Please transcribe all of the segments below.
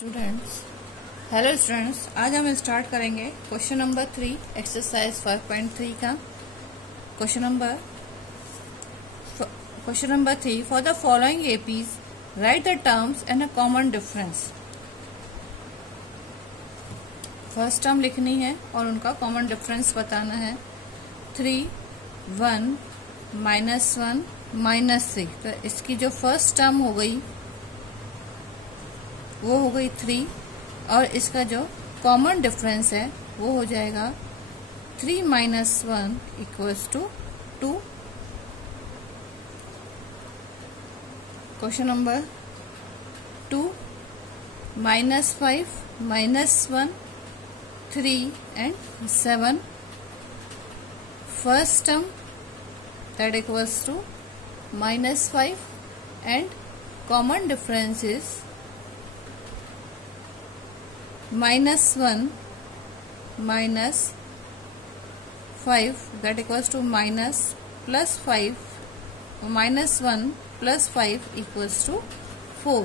Students, hello students, आज हम start करेंगे क्वेश्चन नंबर 3 एक्सरसाइज 5.3 का। Question number 3 for the following APs right the terms and a common difference. First term लिखनी है और उनका कॉमन डिफरेंस बताना है। 3, 1, -1, -3। तो इसकी जो फर्स्ट टर्म हो गई वो हो गई 3 और इसका जो कॉमन डिफरेंस है वो हो जाएगा 3 - 1 = 2। Question number 2, -5, -1, 3 and 7। First term that equals to -5 and common difference is -1 - 5 that equals to -+5 -1 + 5 = 4।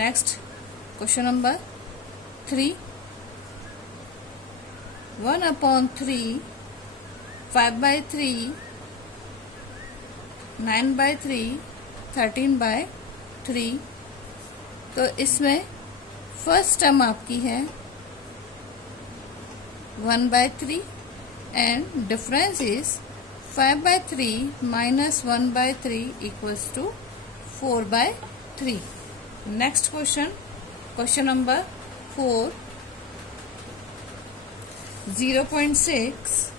Next question number 3, 1/3, 5/3, 9/3, 13/3। तो इसमें फर्स्ट टर्म आपकी है 1/3 and difference is 5/3 - 1/3 = 4/3। Next question number 4, 0.6,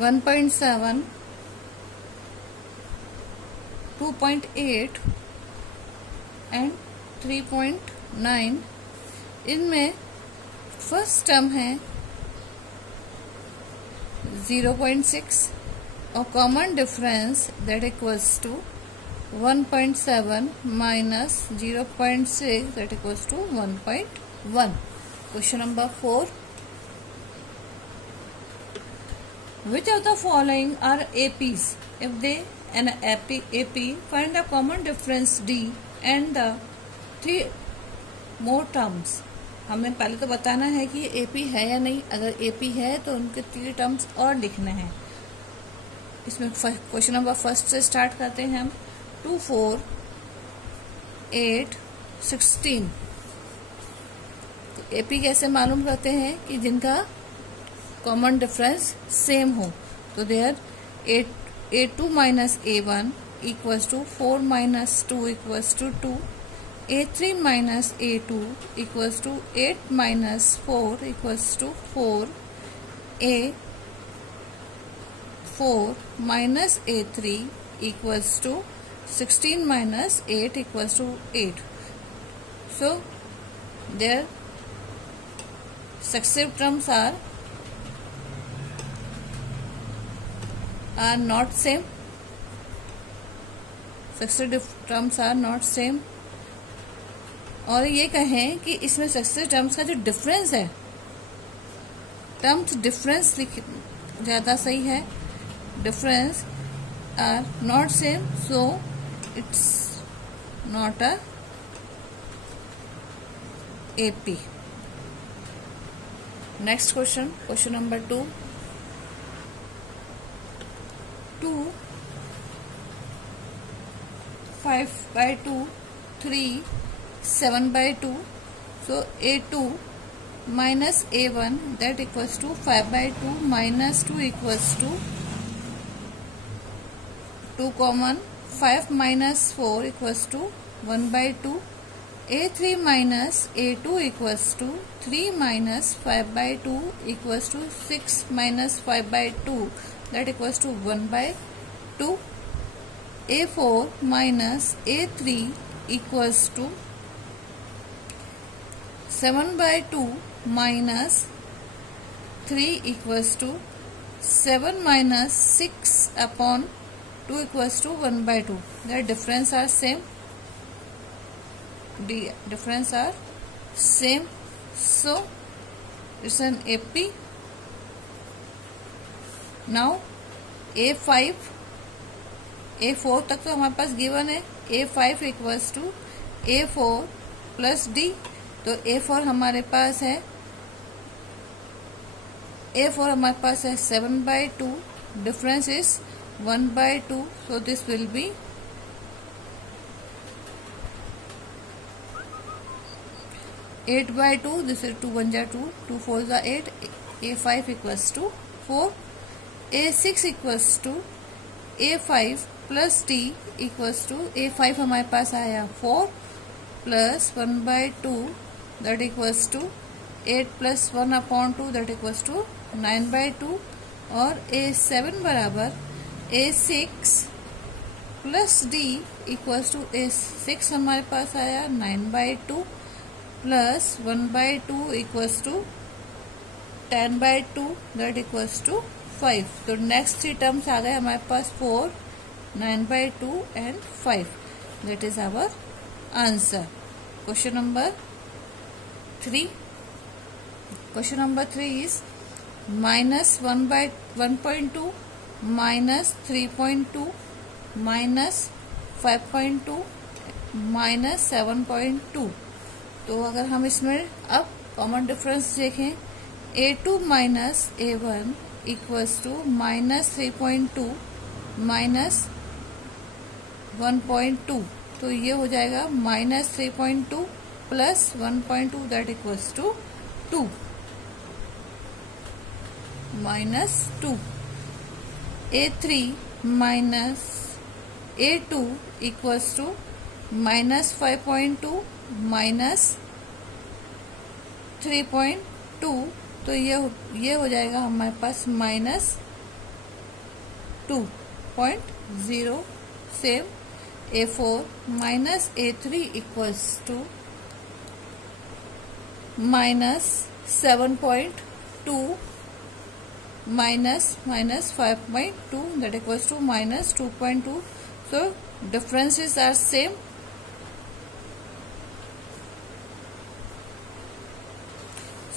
1.7, 2.8 and 3.9। इनमें फर्स्ट टर्म है 0.6 और common difference that equals to 1.7 minus 0.6 that equals to 1.1। Question number 4, which of the following are APs? If they an AP, find the common difference D and the 3 more terms। हमें पहले तो बताना है कि ये AP है या नहीं। अगर AP है तो उनके 3 टर्म्स और लिखने हैं। इसमें क्वेश्चन नंबर फर्स्ट से स्टार्ट करते हैं हम। 2, 4, 8, 16। तो AP कैसे मालूम करते हैं कि जिनका कॉमन डिफरेंस सेम हो। तो there A2 - A1 = 4 - 2 = 2। A3 - A2 = 8 - 4 = 4। A4 - A3 = 16 - 8 = 8। So their successive terms are not same। Successive terms are not same. और ये कहें कि इसमें सक्सेसिव टर्म्स का जो डिफरेंस है, टर्म्स डिफरेंस ज्यादा सही है। Difference are not same, so it's not a AP। Next question number 2, 5/2, 3, 7/2। So A2 - A1 that equals to 5/2 - 2 = 2 common। 5 - 4 = 1/2। A3 - A2 = 3 - 5/2 = 6 - 5/2 that equals to 1/2। A4 - A3 = 7/2 - 3 = 7 - 6/2 = 1/2। The difference are same। So it's an AP। Now A5 A4 तक तो हमारे पास given है, A5 equals to A4 plus D। तो A4 हमारे पास है, A4 हमारे पास है 7/2, difference is 1/2, so this will be 8/2, this is 2 1 2, 2 4 8, A5 equals to 4, A6 equals to A5 plus D equals to A5 हमारे पास आया 4 plus 1/2 that equals to 8 plus 1/2 that equals to 9/2, और A7 बराबर A6 plus D equals to A6 हमारे पास आया 9/2 plus 1/2 equals to 10/2 that equals to 5। तो next three terms आ गए हमारे पास 4, 9/2 and 5। That is our answer. Question number 3। Question number 3 is -1/1.2 minus 3.2 minus 5.2 minus 7.2। तो अगर हम इसमें अब कॉमन डिफरेंस देखें, A2 minus A1 equals to -3.2 minus 1.2। तो ये हो जाएगा -3.2 plus 1.2 that equals to 2 -2। A3 minus A2 equals to -5.2 minus 3.2। तो ये हो जाएगा हमारे पास -2.0। Same A4 minus A3 equals to -7.2 minus 5.2 that equals to -2.2। so differences are same।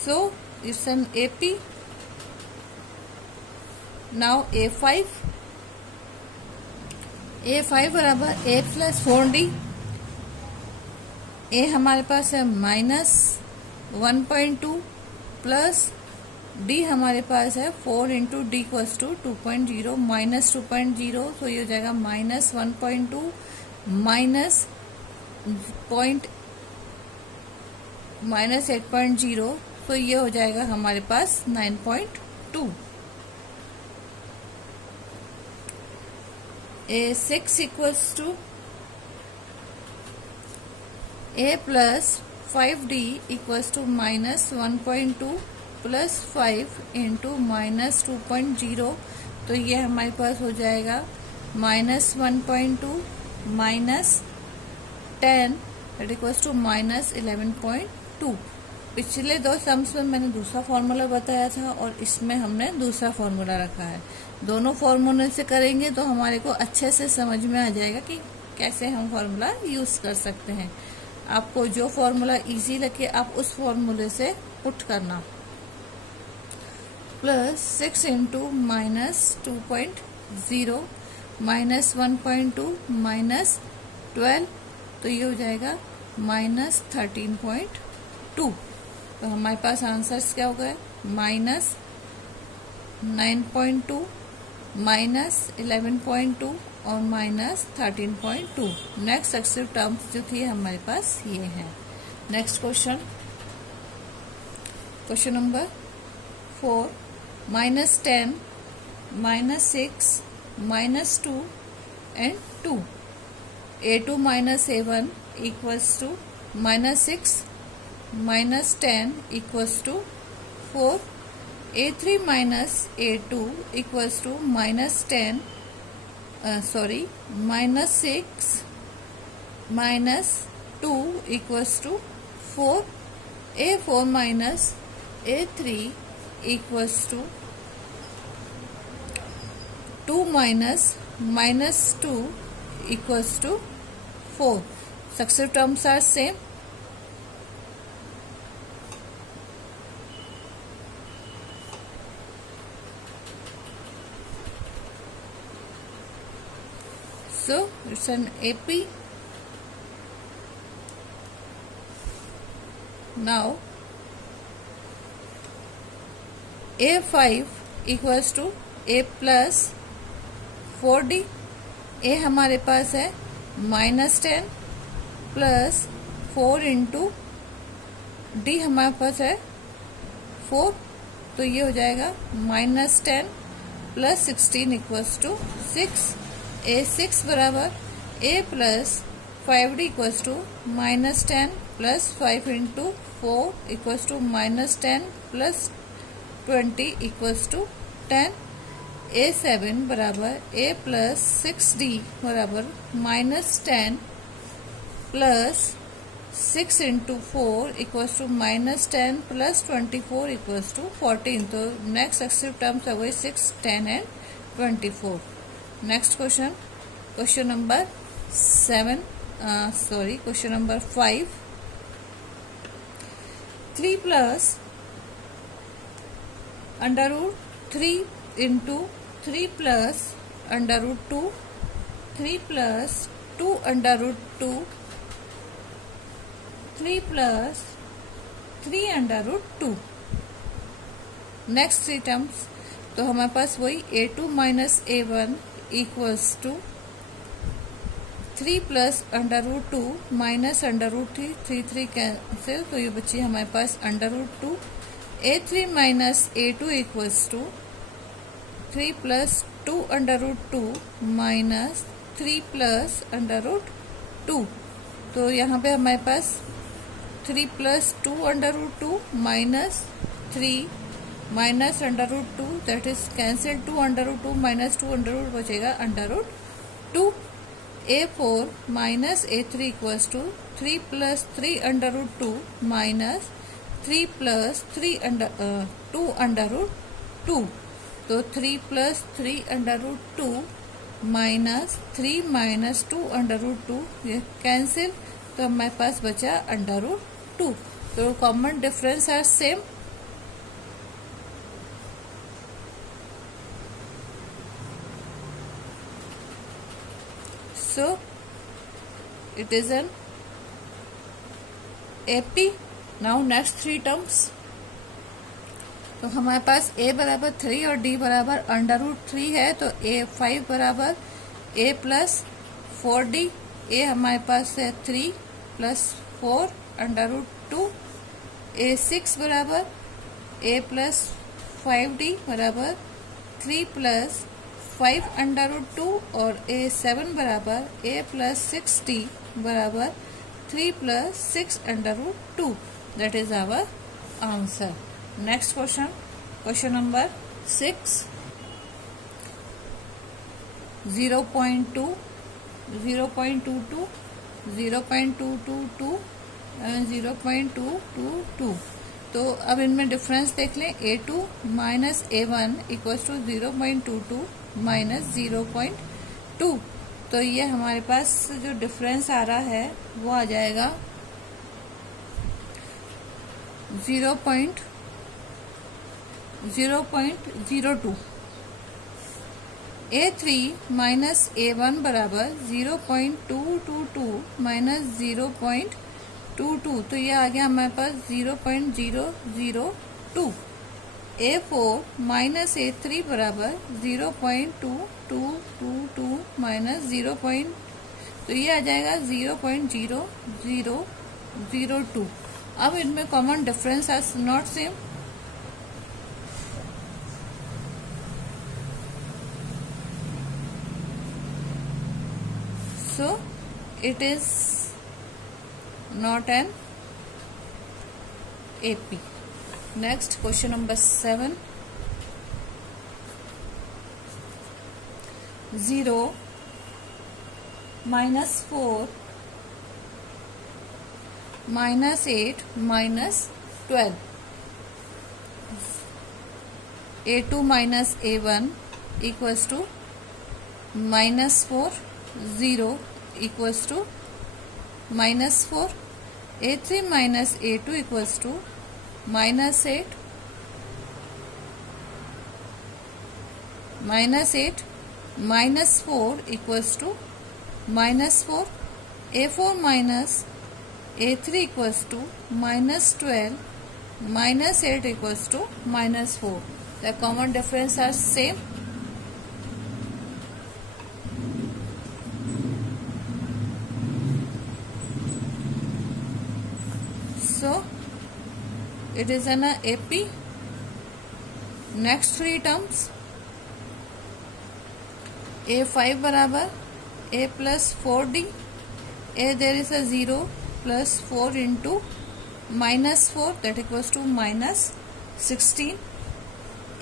so it's an AP। now A5 बराबर A प्लस 4D। A हमारे पास है -1.2 plus D हमारे पास है 4 into D equals to 2.0 minus 2.0। तो ये हो जाएगा -1.2 माइनस 8.0। तो ये हो जाएगा हमारे पास 9.2। A6 equals to A plus 5D equals to -1.2 plus 5 into -2.0। तो ये हमारे पास हो जाएगा -1.2 माइनस 10 दैट इक्वल्स टू -11.2। पिछले दो सम्स में मैंने दूसरा फॉर्मूला बताया था और इसमें हमने दूसरा फॉर्मूला रखा है। दोनों फॉर्मूले से करेंगे तो हमारे को अच्छे से समझ में आ जाएगा कि कैसे हम फॉर्मूला यूज कर सकते हैं। आपको जो फॉर्मूला इजी लगे आप उस फॉर्मूले से पुट करना। Plus 6 into -2.0 minus 1.2 minus 12। तो ये हो जाएगा -13.2। तो हमारे पास आंसर्स क्या हो गए, -9.2 -11.2 और -13.2। नेक्स्ट सक्सेसिव टर्म्स जो थी हमारे पास ये हैं। Next question number 4 -10 -6 -2 and 2। A2 minus A1 equals to -6 -10 equals to 4। A3 minus A2 equals to -10 -6 -2 equals to 4। A4 minus A3 equals to 2 minus -2 equals to 4। Successive terms are same। So it's an AP. Now A5 equals to A plus 4D. A हमारे पास है -10 plus 4 into D हमारे पास है 4, तो ये हो जाएगा -10 प्लस 16 इक्वल्स टू 6. A6 बराबर A plus 5D equals to -10 plus 5 into 4 equals to -10 plus 20 equals to 10. A7 बराबर A प्लस 6D बराबर -10 plus 6 into 4 equals to -10 plus 24 equals to 14. तो नेक्स्ट सक्सेसिव टर्म्स है वही 6, 10 and 24. Next question number 5. 3 plus √3 into 3 plus √2, 3 plus 2 √2, 3 plus 3 √2. Next 3 terms, तो हमारे पास वही A2 minus A1 equals to 3 plus √2 minus √3, 3 cancel, तो ये बची हमारे पास √2. A3 minus A2 equals to 3 plus 2 √2 minus 3 plus √2. तो यहाँ पे हमारे पास 3 plus 2 √2 minus 3 minus √2, that is cancel 2 √2 minus 2 √2 बचेगा √2. A4 minus A3 equals to 3 plus 3 √2 minus 3 plus 2 √2. तो 3 प्लस 3 √2 माइनस 3 माइनस 2 √2 ये कैंसिल, तो हमारे पास बचा √2. तो common difference are same. So it is an AP. Now next 3 terms. तो हमारे पास A बराबर 3 और D बराबर √3 है, तो A5 बराबर A प्लस 4D. A हमारे पास है 3 प्लस 4 √2. A6 बराबर A प्लस 5D बराबर 3 प्लस 5 √2 और A7 बराबर A प्लस 6D बराबर 3 plus 6 √2. That is our answer. Next question number 6. 0.2, 0.22, 0.222 and 0.222. तो अब इनमें डिफरेंस देख लें. A2 minus A1 equals to 0.22 minus 0.2. तो ये हमारे पास जो डिफरेंस आ रहा है वो आ जाएगा 0.02. A3 माइनस A1 बराबर 0.222 माइनस 0.22. तो ये आ गया हमारे पास 0.002. A4 माइनस A3 बराबर 0.2222 माइनस 0. तो ये आ जाएगा 0.0002. अब इनमें common difference are not same. So it is not an AP. Next question number 7. 0 minus 4 minus 8 minus 12. A2 minus A1 equals to minus 4. 0 equals to minus 4. A3 minus A2 equals to minus 8. Minus 8 minus 4 equals to -4, A4 minus A3 equals to -12, -8 equals to -4. The common difference are same. So it is an AP. Next three terms, A5 बराबर A plus 4D, A there is a 0 plus 4 into -4 that equals to -16.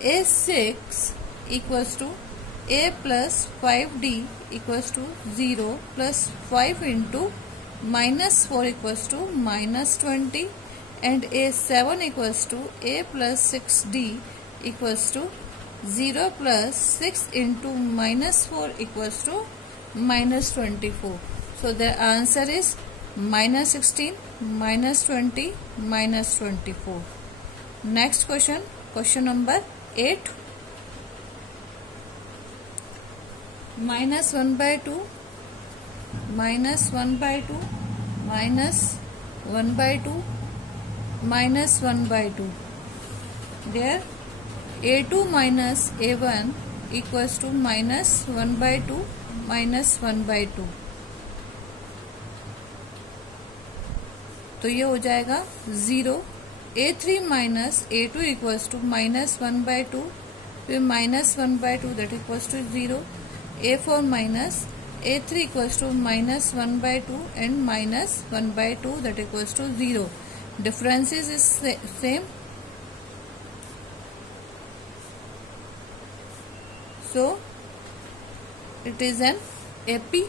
A6 equals to A plus 5D equals to 0 plus 5 into -4 equals to -20, and A7 equals to A plus 6D equals to 0 plus 6 into -4 equals to -24. So the answer is -16, -20, -24. Next question, question number 8. -1 by 2, -1 by 2, -1 by 2, -1 by 2. There A2 minus A1 equals to -1 by 2, -1 by 2. तो ये हो जाएगा 0. A3 minus A2 equals to -1 by 2, फिर -1 by 2 that equals to 0. A4 minus A3 equals to -1 by 2 and -1 by 2 that equals to 0. Differences is same. So it is an AP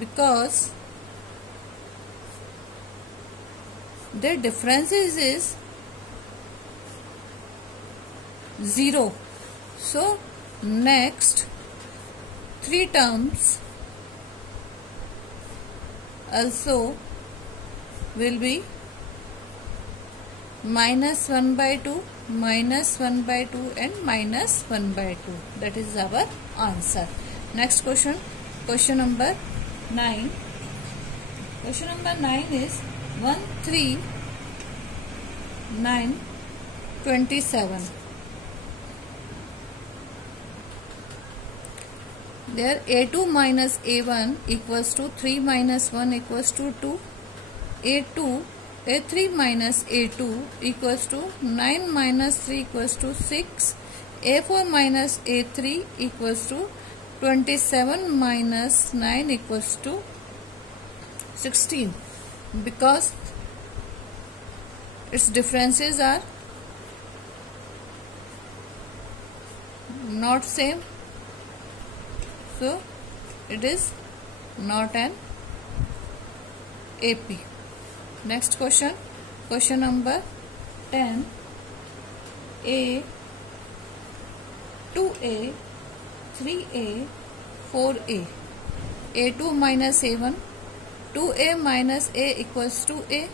because the differences is 0. So next three terms also will be -1 by 2, -1 by 2 and -1 by 2. That is our answer. Next question, question number 9. Question number 9 is 1, 3, 9, 27. There A2 minus A1 equals to 3 minus 1 equals to 2. A3 minus A2 equals to 9 minus 3 equals to 6. A4 minus A3 equals to 27 minus 9 equals to 16. Because its differences are not same, so it is not an AP. Next question, question number 10. A, 2A, 3A, 4A. A2 minus A1, 2A minus A equals to A.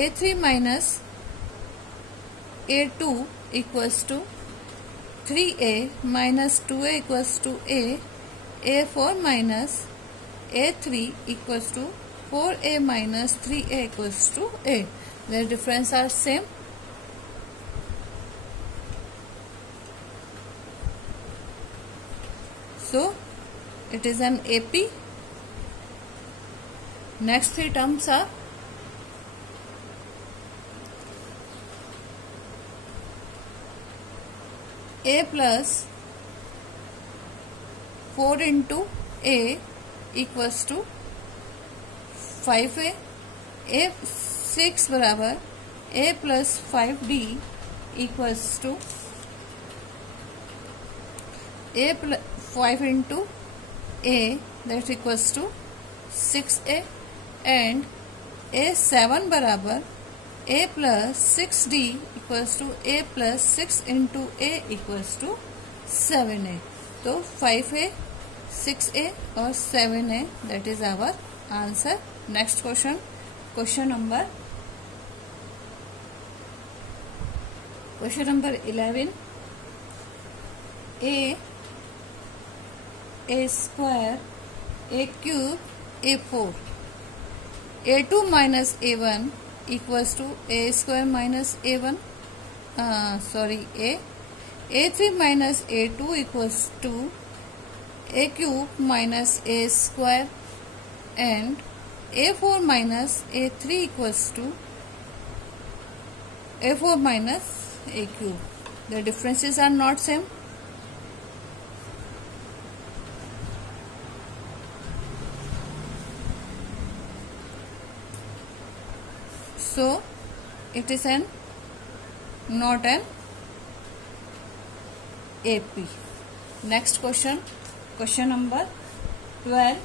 A3 minus A2 equals to 3A minus 2A equals to A. A4 minus A3 equals to 4A minus 3A equals to A. Their difference are same. So it is an AP. Next three terms are A plus 4 into A equals to 5A. A6 बराबर A plus 5D equals to A plus 5 into A that equals to 6A, and A7 बराबर A plus 6D equals to A plus 6 into A equals to 7A. तो 5A, 6A और 7A, that is our answer. Next question, question number 11. A, a square a cube a4. a2 minus a1 equals to a square minus a1. a3 minus a2 equals to a cube minus a square, and a4 minus a3 equals to a4 minus a cube. The differences are not same. So it is not an AP. Next question, question number 12.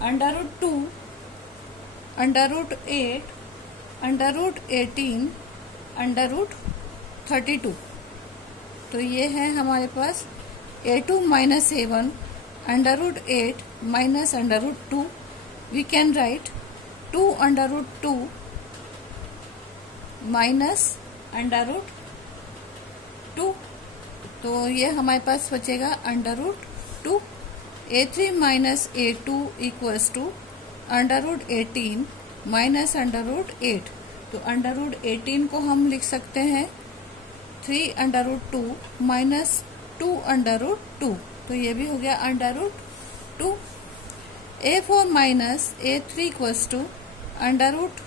Under root 2, under root 8, under root 18, under root 32. तो ये है हमारे पास a2 minus a1 under root 8 minus under root 2. We can write 2 under root 2 minus under root 2. तो ये हमारे पास बचेगा under root 2. a3 minus a2 equals to under root 18 minus under root 8. तो under root 18 को हम लिख सकते हैं 3 under root 2 minus 2 under root 2. तो ये भी हो गया under root 2. a4 minus a3 equals to under root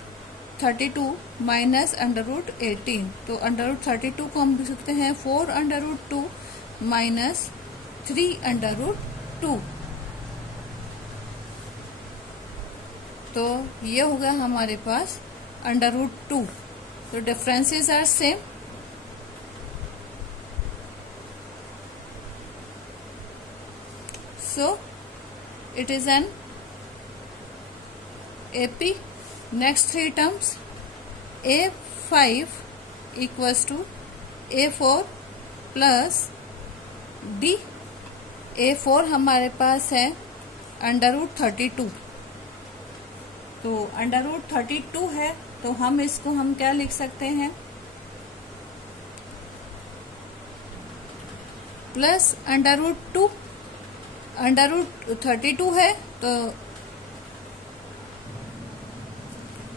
32 minus under root 18. तो under root 32 को हम लिख सकते हैं 4 under root 2 minus 3 under root 2. तो ये होगा हमारे पास अंडर रूट 2. तो differences are same. So it is an AP. Next 3 terms a5 equals to a4 plus d. a4 हमारे पास है अंडर रूट 32. तो अंडर रूट 32 है तो हम इसको हम क्या लिख सकते हैं plus under root 2. Under root 32 है तो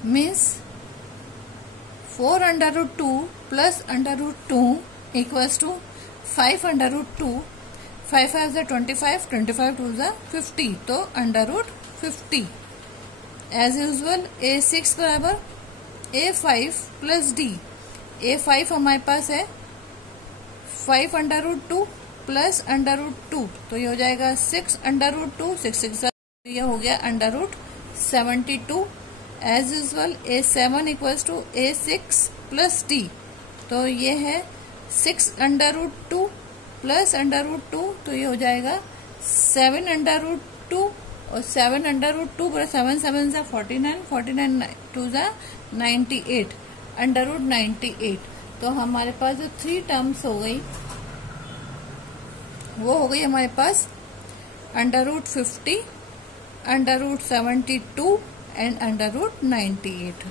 means 4 under root 2 plus under root 2 equals to 5 under root 2. 5 5 is 25, 25 2 is 50. तो under root 50. As usual a6 बराबर a5 प्लस d. a5 हमारे पास है 5 under root 2 plus under root 2. तो ये हो जाएगा 6 अंडर रूट 2. 6 6 ये हो गया under root 72. As usual a7 equals to a6 plus d. तो ये है 6 under root 2 plus under root 2. तो ये हो जाएगा 7 अंडर रूट 2 और 7 अंडर रूट 2 पर 7 7 जा 49, 49 2 जा 98 अंडर रूट 98. तो हमारे पास जो 3 टर्म्स हो गई वो हो गई हमारे पास under root 50, under root 72 and under root 98.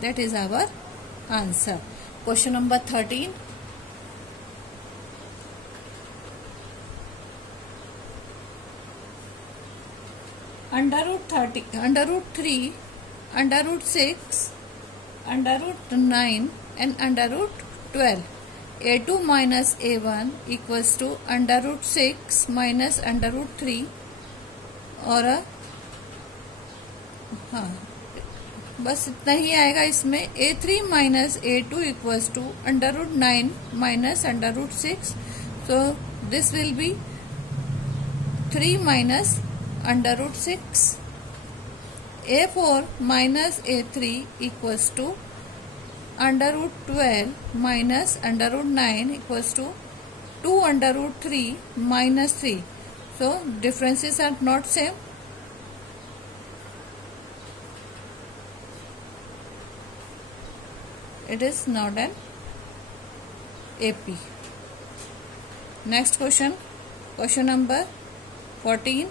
That is our answer. Question number 13. Under root 30, under root 3, under root 6, under root 9 and under root 12. a2 minus a1 equals to under root 6 minus under root 3 और हाँ बस इतना ही आएगा इसमें. a3 minus a2 equals to under root 9 minus under root 6. so this will be 3 minus under root 6. a4 minus a3 equals to under root 12 minus under root 9 equals to 2 under root 3 minus 3. So differences are not same. It is not an AP. Next question, question number 14.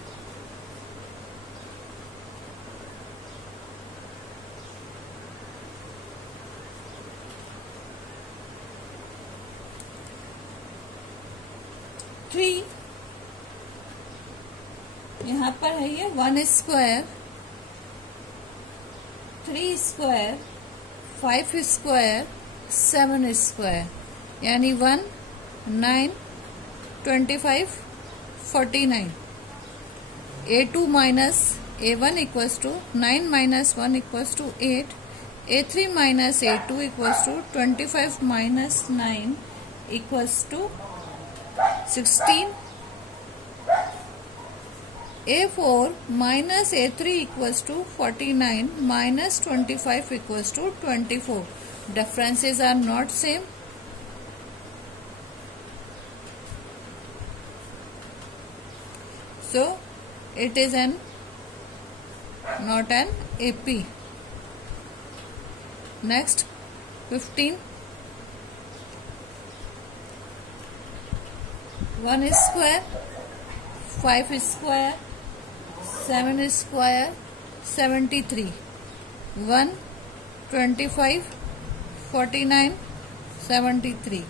3 यहाँ पर है ये 1 square, 3 square, 5 square, 7 square यानी 1, 9, 25, 49. A2 minus A1 equals to 9 minus 1 equals to 8. A3 minus A2 equals to 25 minus 9 equals to 16. A4 minus A3 equals to 49 minus 25 equals to 24. Differences are not same. So it is not an AP. Next 15. 1 square, 5 square, 7 square, 73. 1, 25, 49, 73.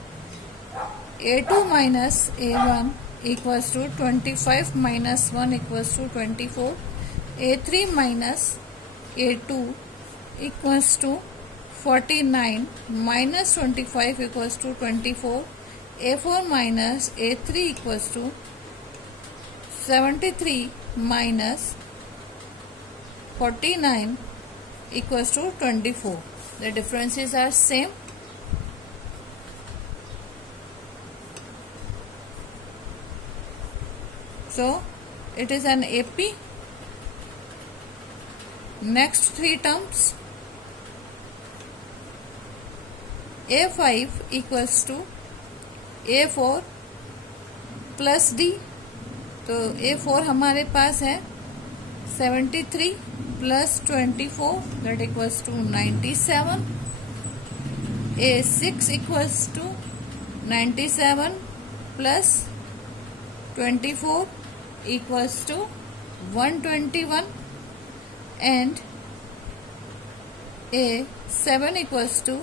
A2 minus A1 equals to 25 minus 1 equals to 24. A3 minus A2 equals to 49 minus 25 equals to 24. A4 minus A3 equals to 73 minus 49 equals to 24. The differences are same. So it is an AP. Next 3 terms. A5 equals to A4 plus D. तो A4 हमारे पास है 73 plus 24 that equals to 97. A6 equals to 97 plus 24 equals to 121 and A7 equals to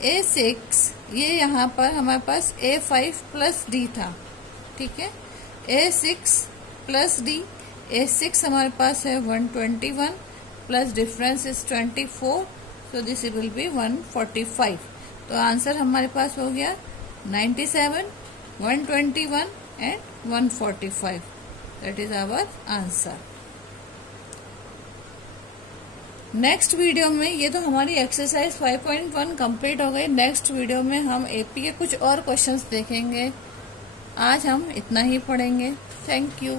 A6. ये यहाँ पर हमारे पास A5 plus D था, ठीक है. A6 प्लस D, A6 हमारे पास है 121 plus difference is 24, so this will be 145. तो आंसर हमारे पास हो गया 97, 121 and 145. That is our answer. Next video में, ये तो हमारी एक्सरसाइज 5.1 कंप्लीट हो गई. नेक्स्ट वीडियो में हम एपी के कुछ और क्वेश्चंस देखेंगे. आज हम इतना ही पढ़ेंगे. Thank you.